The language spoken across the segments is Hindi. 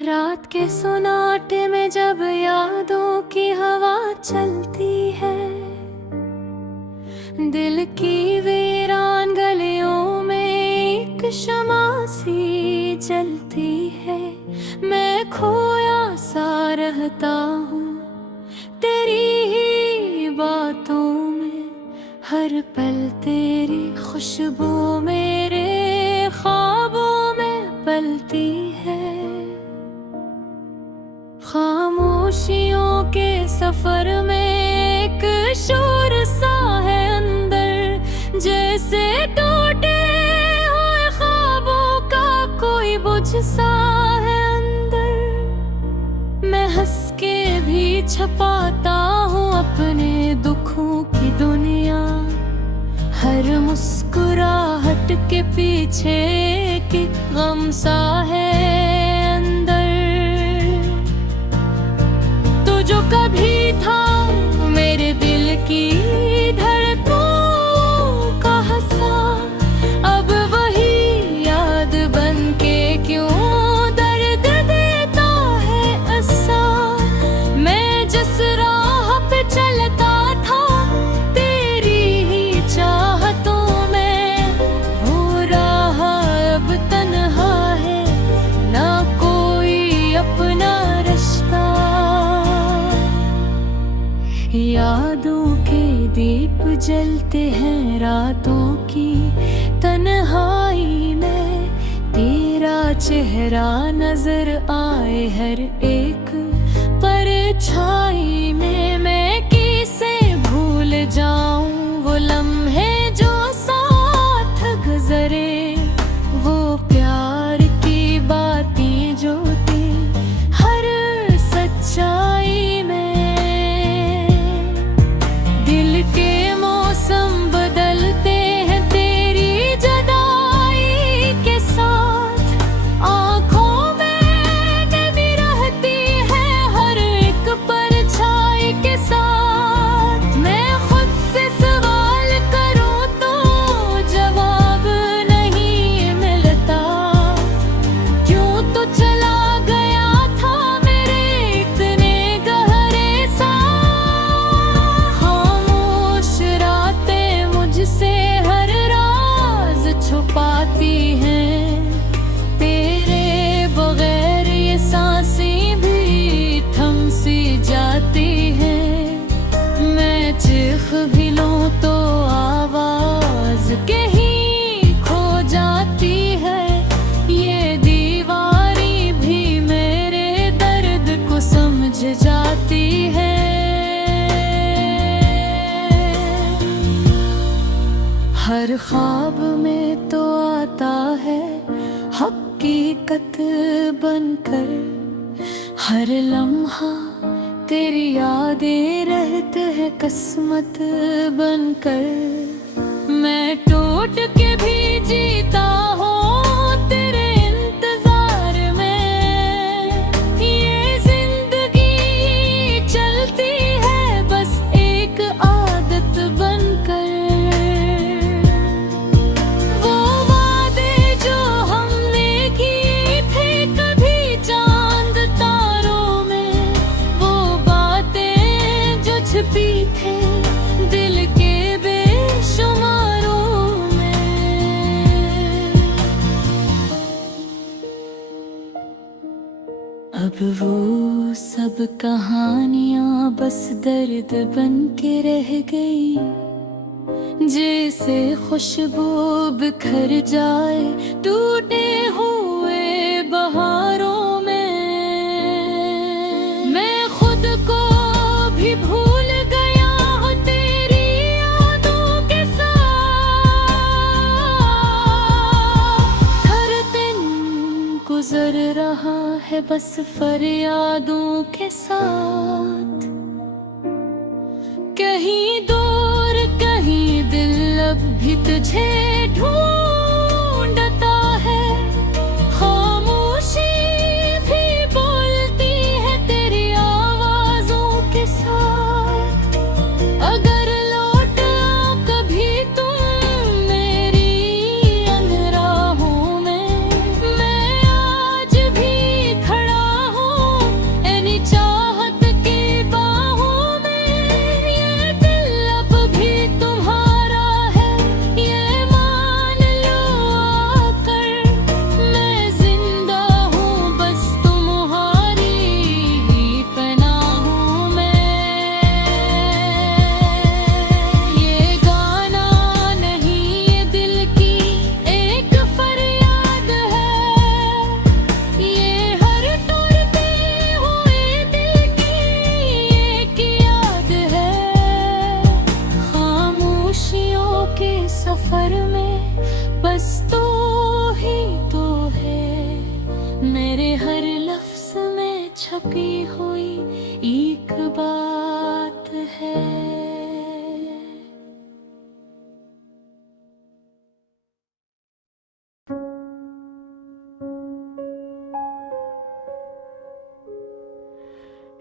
रात के सुनाटे में जब यादों की हवा चलती है, दिल की वीरान गलियों में एक शमा सी जलती है। मैं खोया सा रहता हूँ तेरी ही बातों में, हर पल तेरी खुशबू मेरे ख्वाबों में पलती है। खामोशियों के सफर में एक शोर सा है अंदर, जैसे टूटे हुए ख्वाबों का कोई बुझ सा है अंदर। मैं हंस के भी छपाता हूँ अपने दुखों की दुनिया, हर मुस्कुराहट के पीछे एक गम सा है अंदर। तू जो कभी था मेरे दिल की धड़कनों का हिस्सा, अब वही याद बन के क्यों दर्द देता है ऐसा। मैं जिस राह पे चलता था तेरी ही चाहतों में, वो राह अब तन्हा है, ना कोई अपना रिश्ता। यादों के दीप जलते हैं रातों की तन्हाई में, तेरा चेहरा नजर आए हर एक परछाई में। मैं कैसे भूल जाऊं वो लम्हे जो साथ गुजरे, वो प्यार की बातें जो थी हर सच्चाई में। दिल के मौसम बदलते हैं तेरी जुदाई के साथ, आँखों में नमी रहती है हर एक परछाई के साथ। मैं खुद से सवाल करूँ तो जवाब नहीं मिलता, क्यों तो चला गया था मेरे इतने गहरे साथ। खामोश रातें मुझसे हर राज छुपाती हैं, तेरे बगैर ये सांसें भी थम सी जाती हैं। मैं चीख भी लूं तो आवाज कहीं खो जाती है, ये दीवारी भी मेरे दर्द को समझ जाती है। हर ख्वाब में तो आता है हकीकत बनकर, हर लम्हा तेरी यादें रहते हैं किस्मत बनकर। मैं टूट के भी जीता हूँ तेरे इंतजार में, ये जिंदगी चलती है बस एक आदत बनकर। वो वादे जो हमने किए थे कभी चांद तारों में, वो बातें जो छिपी थे दिल के बेशुमारों में। अब वो सब कहानियां बस दर्द बन के रह गई, जैसे खुशबू बिखर जाए टूटे हुए बहारों में। मैं खुद को भी भूल गया हूँ तेरी यादों के साथ, हर दिन गुजर रहा है बस फरियादों के साथ। कहीं दूर कहीं दिल अब भी तुझे ढूंढता है, खामोशी भी बोलती है तेरी आवाजों के साथ। अगर लौट आओ कभी तुम मेरी अंधराहों में, मैं आज भी खड़ा छपी हुई एक बात है।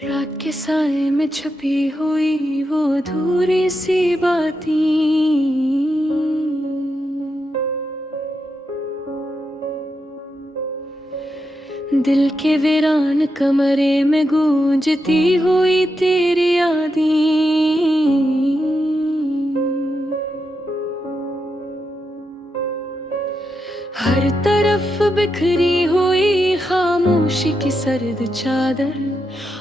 रात के साए में छुपी हुई वो अधूरी सी बातें, दिल के वीरान कमरे में गूंजती हुई तेरी यादें। हर तरफ बिखरी हुई खामोशी की सर्द चादर,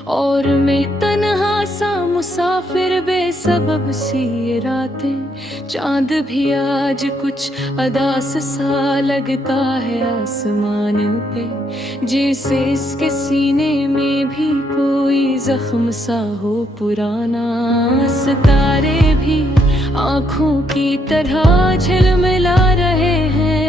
और मैं तन्हा सा मुसाफिर बेसबब सी ये रातें। चांद भी आज कुछ अदास सा लगता है आसमान पे, जैसे इसके सीने में भी कोई जख्म सा हो पुराना। सितारे भी आँखों की तरह झिलमिला रहे हैं,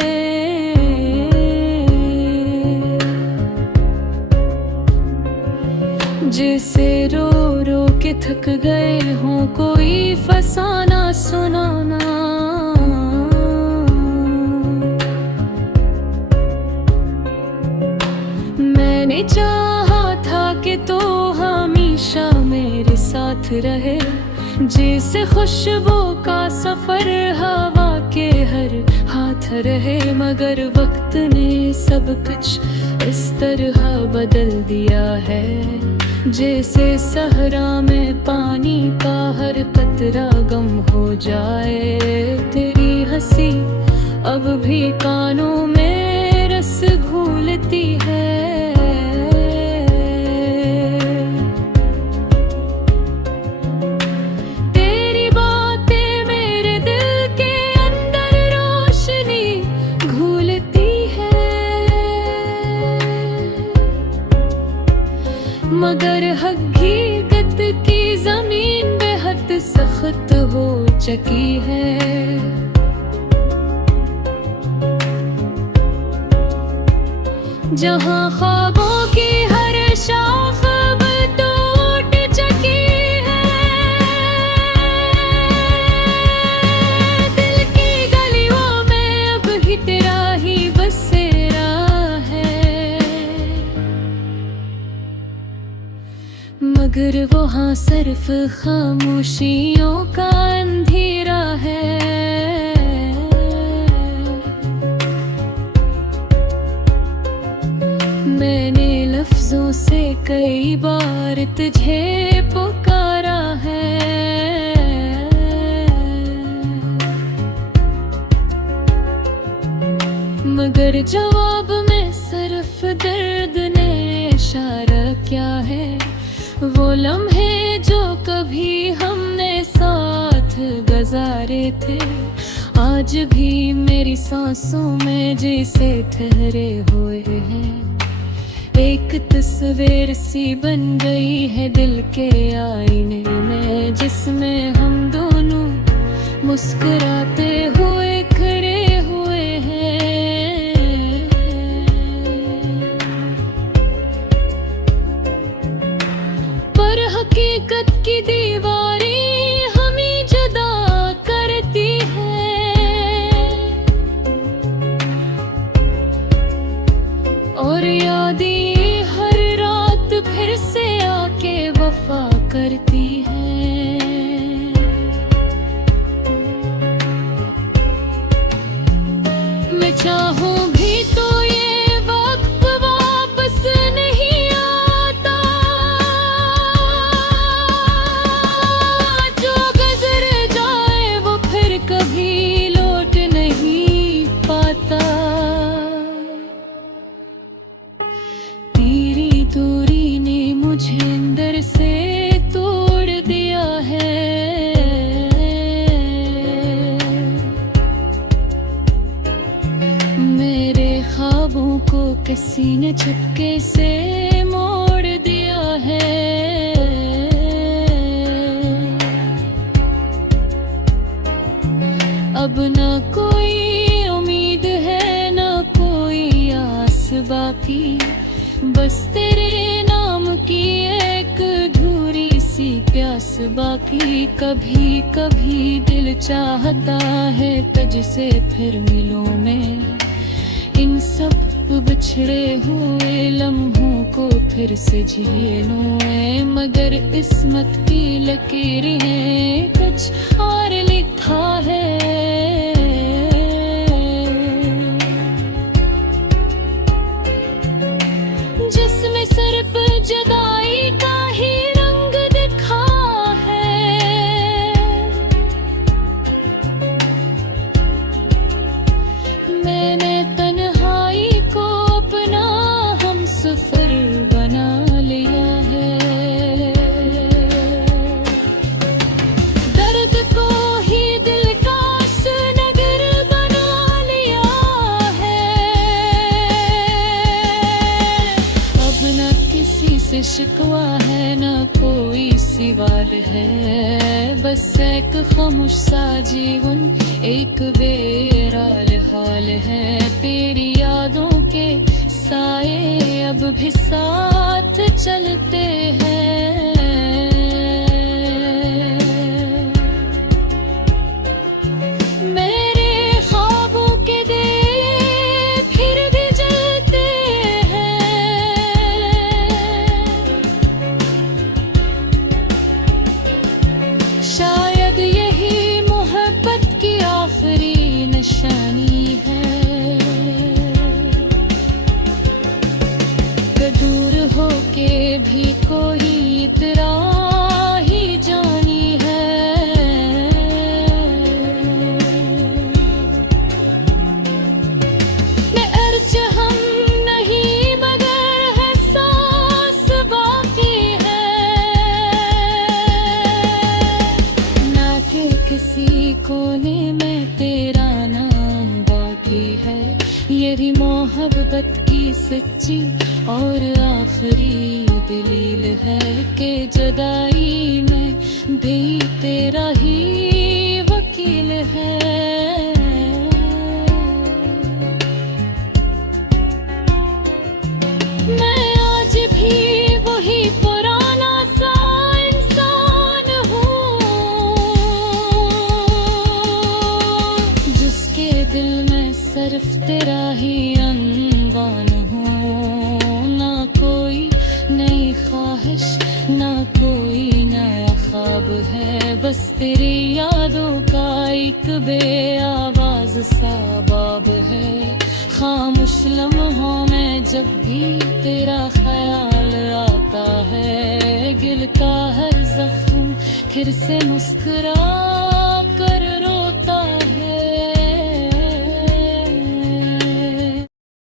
जिसे रो रो के थक गए हों कोई फसाना सुनाना। मैंने चाहा था कि तो हमेशा मेरे साथ रहे, जैसे खुशबू का सफर हवा के हर हाथ रहे। मगर वक्त ने सब कुछ इस तरह बदल दिया है, जैसे सहरा में पानी का हर कतरा गम हो जाए। तेरी हंसी अब भी कानों में रस घोलती है, तेरी बातें मेरे दिल के अंदर रोशनी घोलती है। मगर हकीकत की जमीन बेहद सख्त हो चुकी है। जहाँ ख्वाबों की हर शाख अब टूट चुकी है, दिल की गलियों में अब ही तेरा ही बसेरा है। मगर वहाँ सिर्फ खामोशियों का अंधेरा है। मैंने लफ्जों से कई बार तुझे पुकारा है, मगर जवाब में सिर्फ दर्द ने इशारा किया है। वो लम्हे जो कभी हमने साथ गुजारे थे, आज भी मेरी सांसों में जैसे ठहरे हुए हैं। एक तस्वीर सी बन गई है दिल के आईने में, जिसमें हम दोनों मुस्कुराते हुए खड़े हुए हैं। पर हकीकत की दीवारें हमें जुदा करती है, और यादें फिर से आके वफा करती है। मैं चाहूं भी तो ये वक्त वापस नहीं आता, जो गुजर जाए वो फिर कभी लौट नहीं पाता। तेरी दूरी मुझे अंदर से तोड़ दिया है, मेरे ख्वाबों को किसी ने झपके से मोड़ दिया है। अब ना कोई उम्मीद है ना कोई आस बाकी, बस तेरे नाम की बाकी कभी कभी दिल चाहता है तुझसे फिर मिलूं मैं। इन सब बिछड़े हुए लम्हों को फिर से जी लूं मैं, मगर किस्मत की लकीरें हैं कुछ और लिखा है। जिसमें सिर्फ जुदाई का ही रंग दिखा है। मैंने तन्हाई को अपना हमसफर बना लिया है। दर्द को ही दिल का सुनगर बना लिया है। अब न किसी से शिकवा है न कोई सवाल है, बस एक खामोश सा जीवन एक बेराल हाल है। तेरी यादों के साए अब भी साथ चलते हैं। मेरे ख्वाबों के दिए फिर भी जलते हैं। शायद यही मोहब्बत की आखिरी निशानी है। दूर हो के भी कोई तेरा ही जानी है। मैं अर्ज हम नहीं मगर एहसास बाकी है। ना कि किसी कोने में तेरा नाम बाकी है। यही मोहब्बत की सच्ची और आखिरी दलील है कि जुदाई में भी तेरा ही वकील है। मैं आज भी वही पुराना सा इंसान हूँ, जिसके दिल में सिर्फ तेरा ही अनवान हूँ। ना कोई नई ख्वाहिश ना कोई नया ख्वाब है, बस तेरी यादों का एक बेआवाज सा बाब है। खामोश लम्हों में जब भी तेरा ख्याल आता है, दिल का हर जख्म फिर से मुस्कुरा